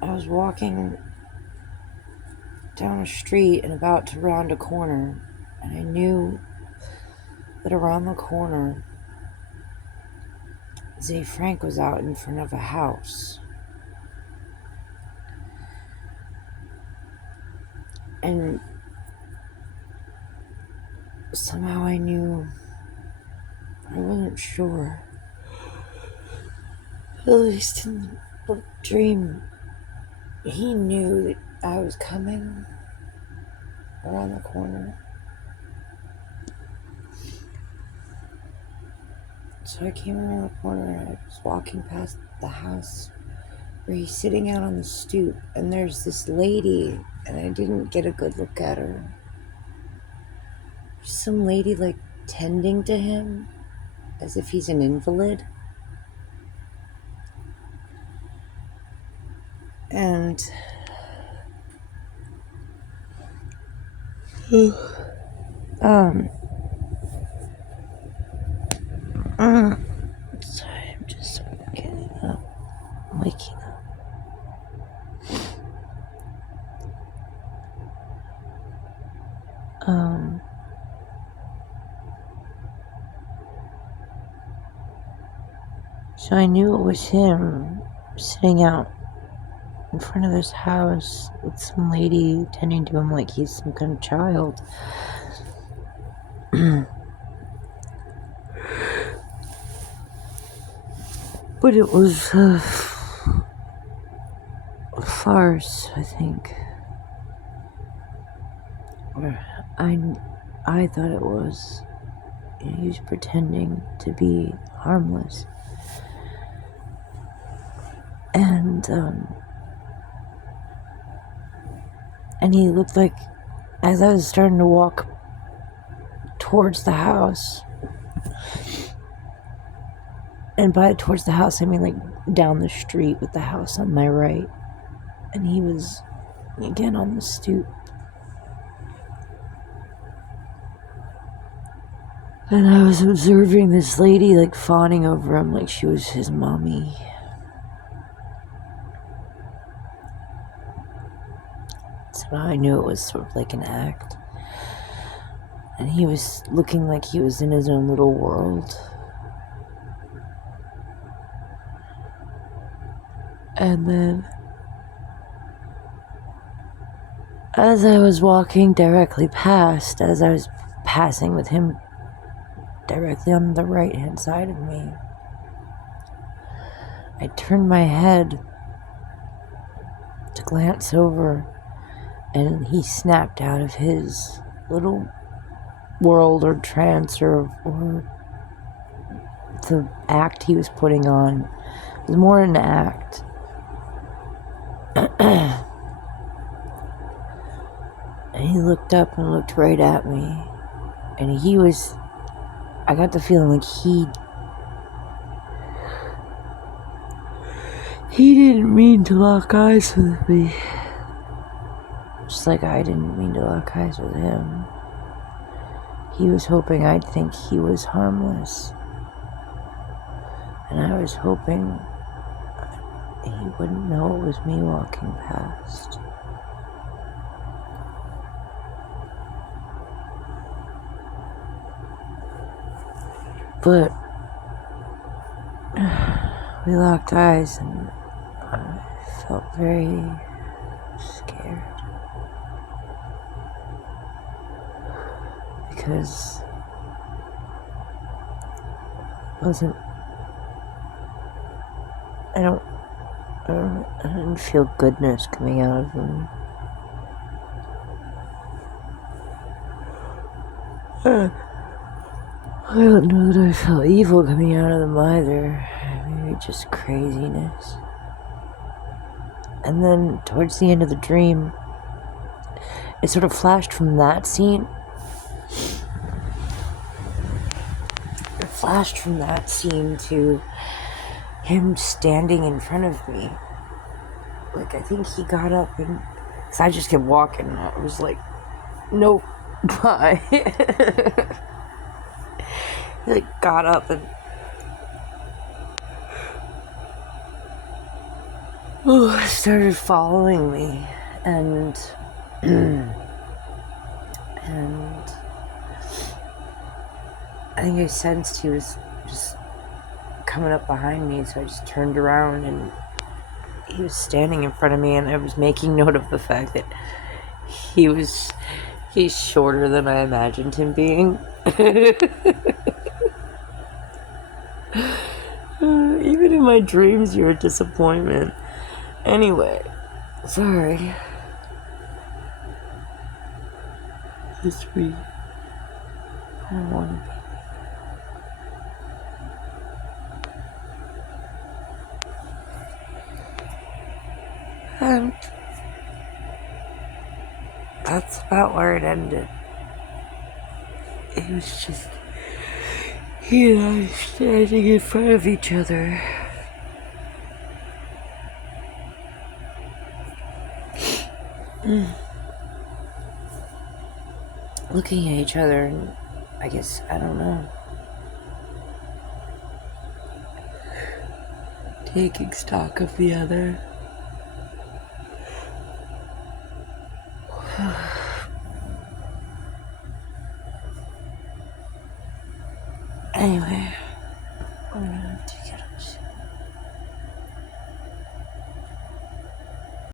I was walking down a street and about to round a corner, and I knew that around the corner, Zay Frank was out in front of a house. And somehow I knew, I wasn't sure, at least in the dream, he knew that I was coming around the corner. So I came around the corner and I was walking past the house where he's sitting out on the stoop, and there's this lady, and I didn't get a good look at her. There's some lady like tending to him as if he's an invalid. And sorry, I'm just getting up, waking up. So I knew it was him sitting out in front of this house with some lady tending to him like he's some kind of child. But it was a farce, I think. Or I thought it was. He was pretending to be harmless. And he looked like, as I was starting to walk towards the house, and by towards the house I mean like down the street with the house on my right, and he was again on the stoop, and I was observing this lady like fawning over him like she was his mommy. So I knew it was sort of like an act, and he was looking like he was in his own little world. And then, as I was walking directly past, as I was passing with him directly on the right-hand side of me, I turned my head to glance over, and he snapped out of his little world or trance or the act he was putting on. It was more an act. And he looked up and looked right at me, and I got the feeling like he didn't mean to lock eyes with me, just like I didn't mean to lock eyes with him. He was hoping I'd think he was harmless, and I was hoping he wouldn't know it was me walking past. But we locked eyes, and I felt very scared. Because I didn't feel goodness coming out of him. I don't know that I felt evil coming out of them either. Maybe just craziness. And then towards the end of the dream, it sort of flashed from that scene. It flashed from that scene to him standing in front of me. Like, I think he got up and... Because I just kept walking. And I was like, nope, bye. He like got up and started following me, and and I think I sensed he was just coming up behind me, so I just turned around, and he was standing in front of me, and I was making note of the fact that he's shorter than I imagined him being. Even in my dreams, you're a disappointment. Anyway, sorry. This week, I don't want to be. And that's about where it ended. It was just he and I standing in front of each other. Looking at each other, and I guess, I don't know. Taking stock of the other. Anyway, I'm gonna